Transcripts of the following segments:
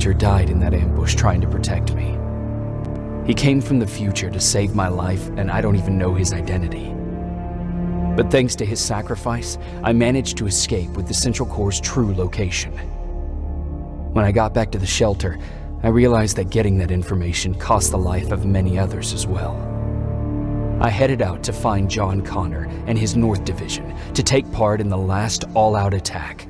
Major died in that ambush trying to protect me. He came from the future to save my life, and I don't even know his identity. But thanks to his sacrifice, I managed to escape with the Central Core's true location. When I got back to the shelter, I realized that getting that information cost the life of many others as well. I headed out to find John Connor and his North Division to take part in the last all-out attack.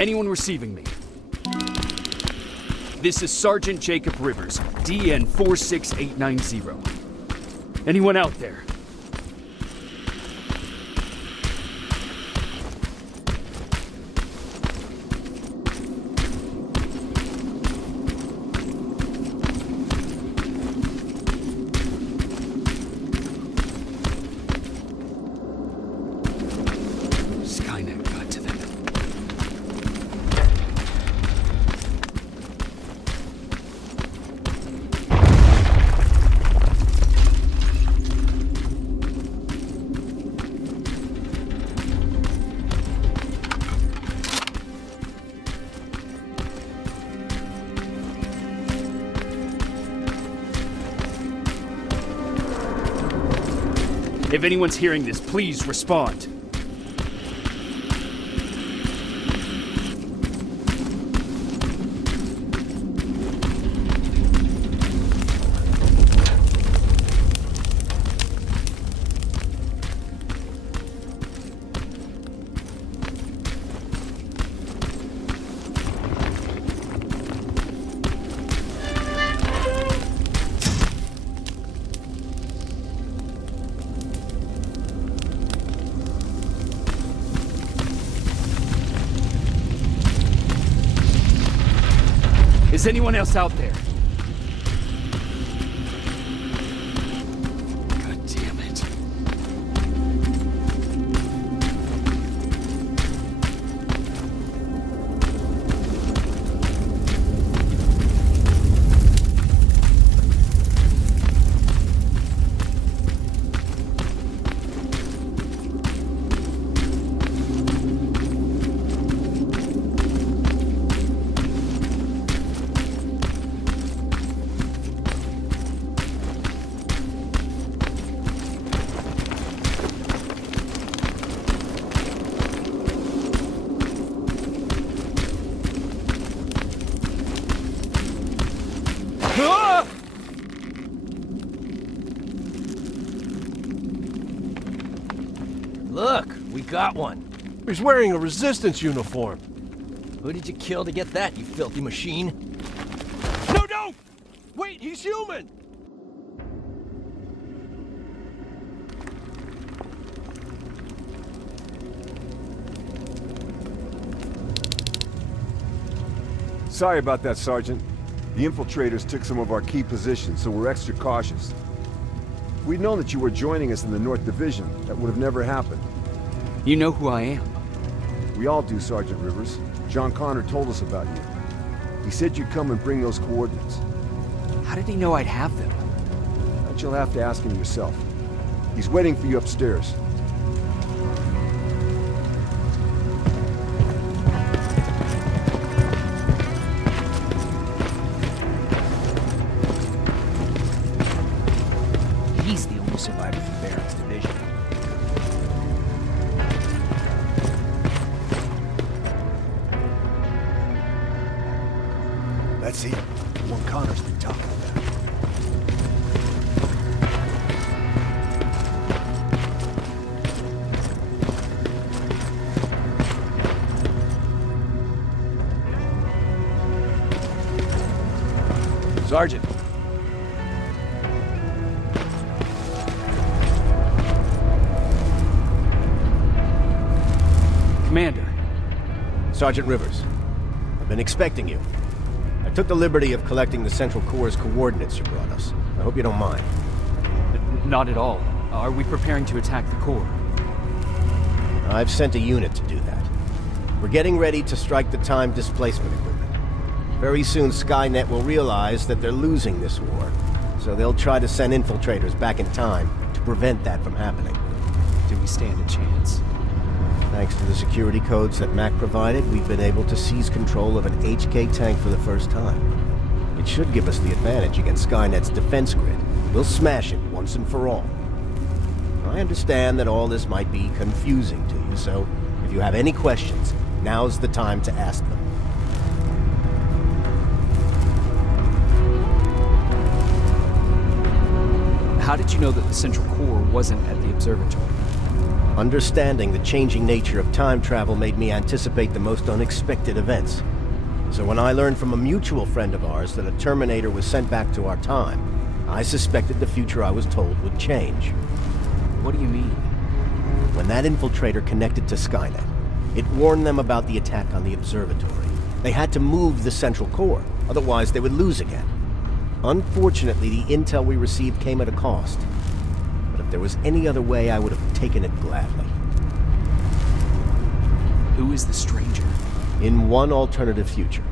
Anyone receiving me? This is Sergeant Jacob Rivers, DN 46890. Anyone out there? Skynet got to them. If anyone's hearing this, please respond. Is anyone else out there? God damn it. Look, we got one. He's wearing a resistance uniform. Who did you kill to get that, you filthy machine? No, don't! Wait, he's human! Sorry about that, Sergeant. The infiltrators took some of our key positions, so we're extra cautious. If we'd known that you were joining us in the North Division, that would have never happened. You know who I am. We all do, Sergeant Rivers. John Connor told us about you. He said you'd come and bring those coordinates. How did he know I'd have them? That you'll have to ask him yourself. He's waiting for you upstairs. He's the only survivor from Barron's division. That's it. The one Connor's been talking about. Sergeant. Commander. Sergeant Rivers. I've been expecting you. I took the liberty of collecting the Central Core's coordinates you brought us. I hope you don't mind. Not at all. Are we preparing to attack the core? I've sent a unit to do that. We're getting ready to strike the time displacement equipment. Very soon Skynet will realize that they're losing this war, so they'll try to send infiltrators back in time to prevent that from happening. Do we stand a chance? Thanks to the security codes that Mac provided, we've been able to seize control of an HK tank for the first time. It should give us the advantage against Skynet's defense grid. We'll smash it once and for all. I understand that all this might be confusing to you, so if you have any questions, now's the time to ask them. How did you know that the central core wasn't at the observatory? Understanding the changing nature of time travel made me anticipate the most unexpected events. So when I learned from a mutual friend of ours that a Terminator was sent back to our time, I suspected the future I was told would change. What do you mean? When that infiltrator connected to Skynet, it warned them about the attack on the observatory. They had to move the central core, otherwise they would lose again. Unfortunately, the intel we received came at a cost. But if there was any other way, I would have taken it gladly. Who is the stranger? In one alternative future,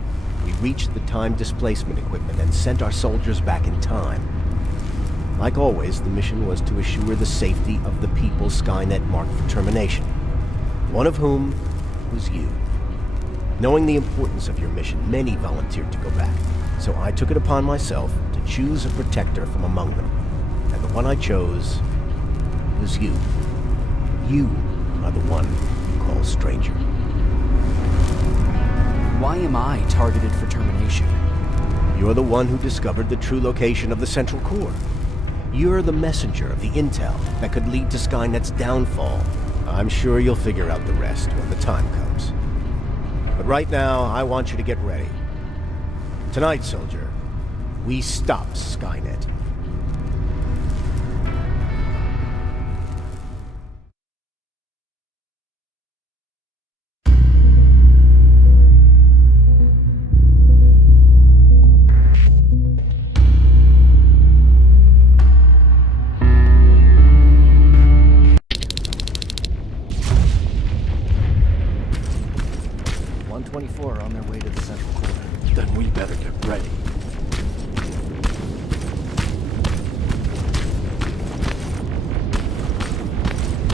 we reached the time displacement equipment and sent our soldiers back in time. Like always, the mission was to assure the safety of the people Skynet marked for termination. One of whom was you. Knowing the importance of your mission, many volunteered to go back. So I took it upon myself to choose a protector from among them. And the one I chose was you. You are the one you call stranger. Why am I targeted for termination? You're the one who discovered the true location of the central core. You're the messenger of the intel that could lead to Skynet's downfall. I'm sure you'll figure out the rest when the time comes. But right now, I want you to get ready. Tonight, soldier, we stop Skynet. On their way to the central core. Then we better get ready.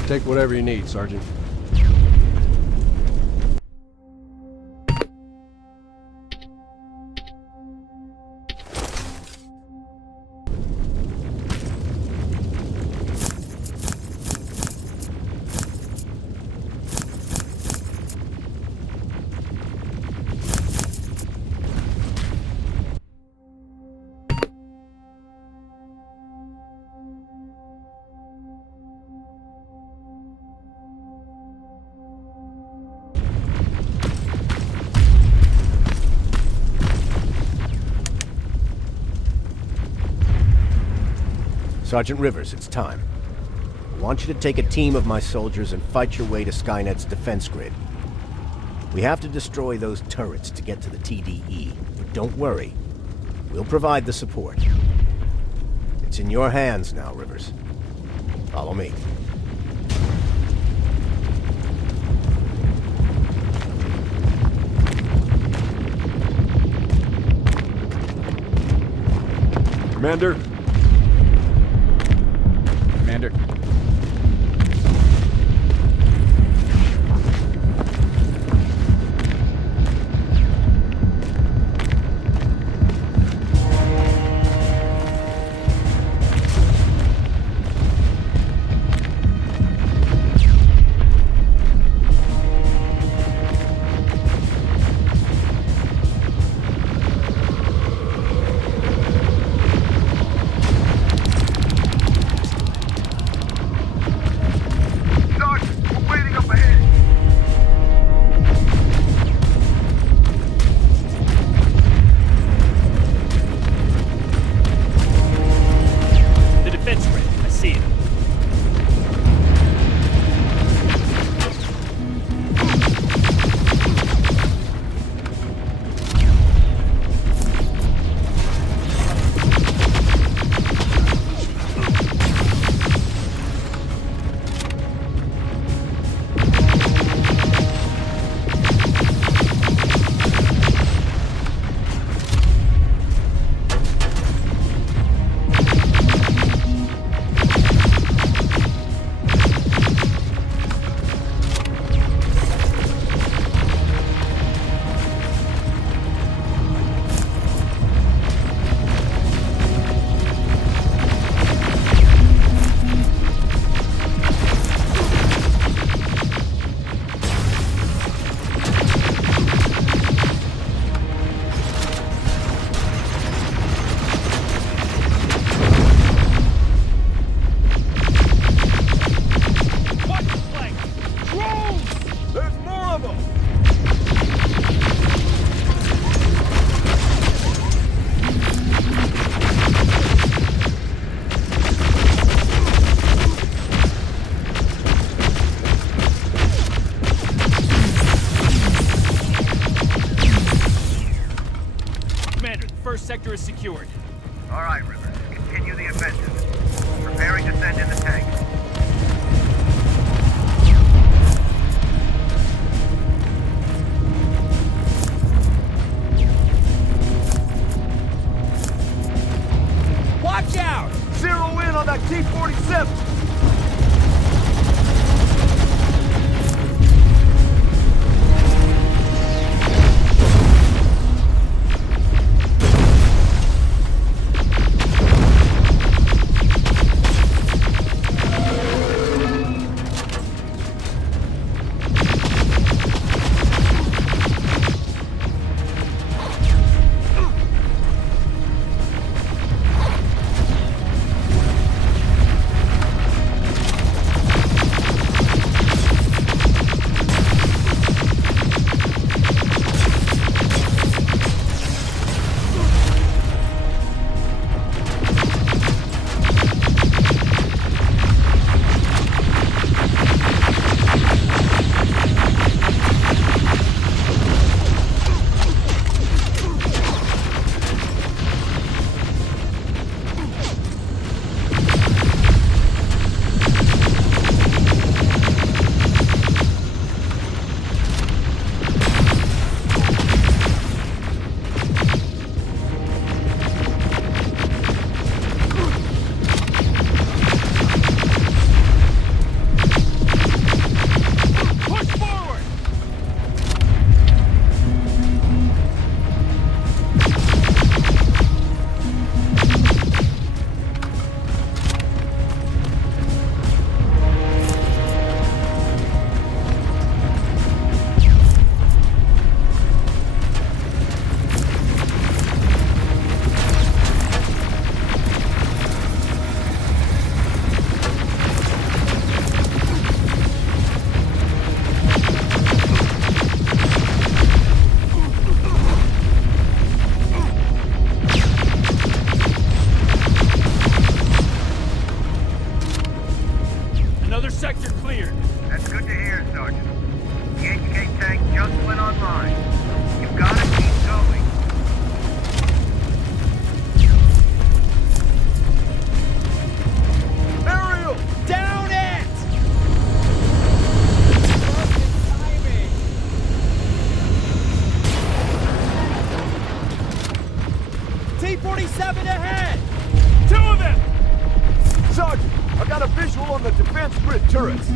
Take whatever you need, Sergeant. Sergeant Rivers, it's time. I want you to take a team of my soldiers and fight your way to Skynet's defense grid. We have to destroy those turrets to get to the TDE, but don't worry. We'll provide the support. It's in your hands now, Rivers. Follow me. Commander? Commander. There's more of them! Commander, the first sector is secured. All right, River. Continue the offensive. Preparing to send in the tank. Watch out! Zero in on that T-47! Sector cleared. That's good to hear, Sergeant. The HK tank just went online. You've got to keep going. Aerial! Down it! T-47 ahead! Two of them! Sergeant, I got a visual on the defense grid turrets.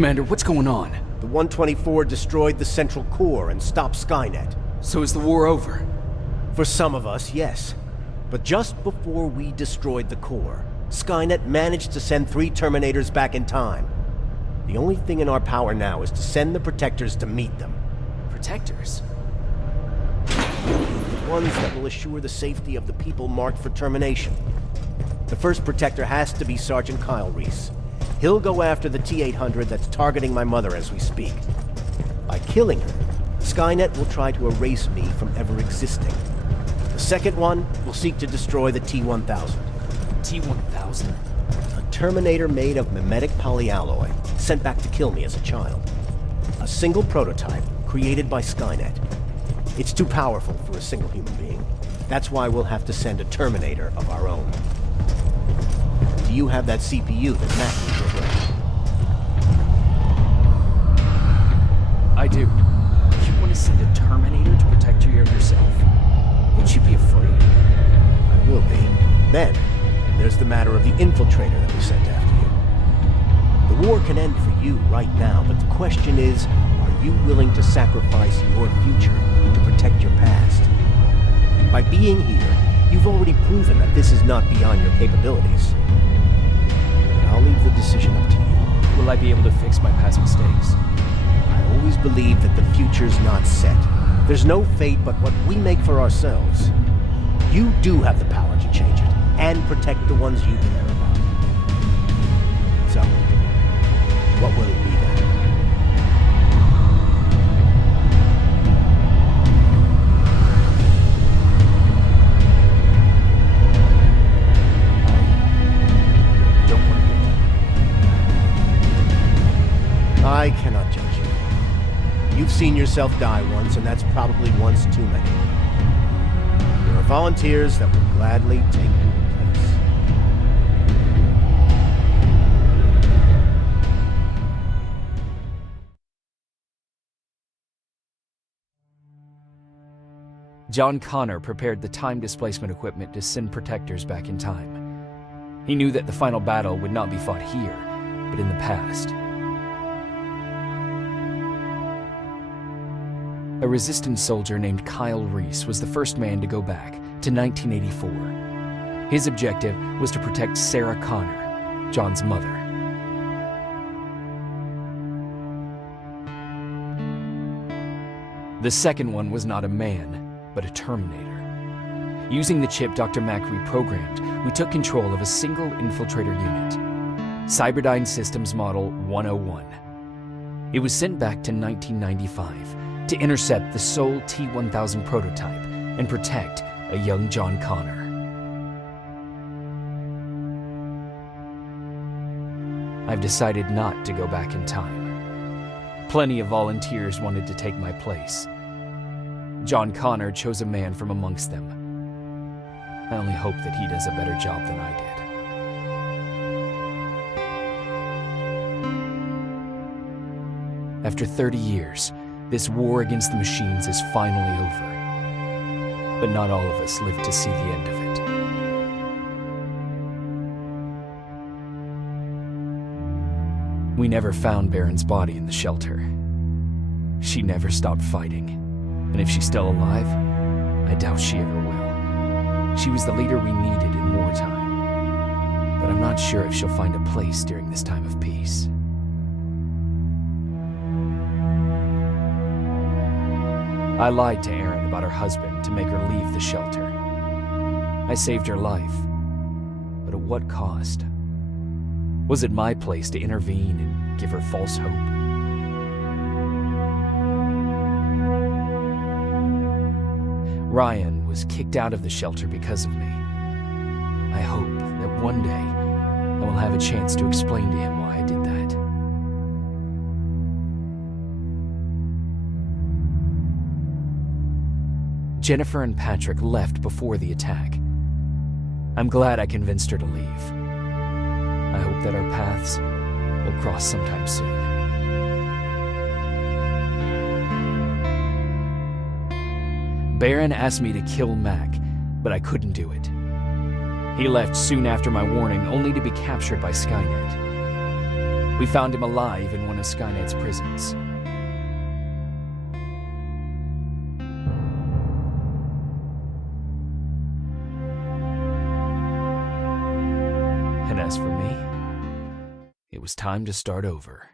Commander, what's going on? The 124 destroyed the central core and stopped Skynet. So is the war over? For some of us, yes. But just before we destroyed the core, Skynet managed to send 3 Terminators back in time. The only thing in our power now is to send the Protectors to meet them. Protectors? Ones that will assure the safety of the people marked for termination. The first Protector has to be Sergeant Kyle Reese. He'll go after the T-800 that's targeting my mother as we speak. By killing her, Skynet will try to erase me from ever existing. The second one will seek to destroy the T-1000. T-1000? A Terminator made of mimetic polyalloy, sent back to kill me as a child. A single prototype created by Skynet. It's too powerful for a single human being. That's why we'll have to send a Terminator of our own. Do you have that CPU that Mac can program? I do. You want to send a Terminator to protect you yourself? Would you be afraid? I will be. Then, there's the matter of the infiltrator that we sent after you. The war can end for you right now, but the question is, are you willing to sacrifice your future to protect your past? By being here, you've already proven that this is not beyond your capabilities. But I'll leave the decision up to you. Will I be able to fix my past mistakes? I always believe that the future's not set. There's no fate but what we make for ourselves. You do have the power to change it, and protect the ones you care about. So, what will it be then? I cannot judge you. You've seen yourself die once, and that's probably once too many. There are volunteers that will gladly take your place. John Connor prepared the time displacement equipment to send Protectors back in time. He knew that the final battle would not be fought here, but in the past. A resistance soldier named Kyle Reese was the first man to go back to 1984. His objective was to protect Sarah Connor, John's mother. The second one was not a man, but a Terminator. Using the chip Dr. Mack reprogrammed, we took control of a single infiltrator unit, Cyberdyne Systems Model 101. It was sent back to 1995 to intercept the sole T-1000 prototype and protect a young John Connor. I've decided not to go back in time. Plenty of volunteers wanted to take my place. John Connor chose a man from amongst them. I only hope that he does a better job than I did. After 30 years, this war against the machines is finally over. But not all of us lived to see the end of it. We never found Baron's body in the shelter. She never stopped fighting. And if she's still alive, I doubt she ever will. She was the leader we needed in wartime. But I'm not sure if she'll find a place during this time of peace. I lied to Erin about her husband to make her leave the shelter. I saved her life, but at what cost? Was it my place to intervene and give her false hope? Ryan was kicked out of the shelter because of me. I hope that one day I will have a chance to explain to him why I did that. Jennifer and Patrick left before the attack. I'm glad I convinced her to leave. I hope that our paths will cross sometime soon. Baron asked me to kill Mac, but I couldn't do it. He left soon after my warning, only to be captured by Skynet. We found him alive in one of Skynet's prisons. And as for me, it was time to start over.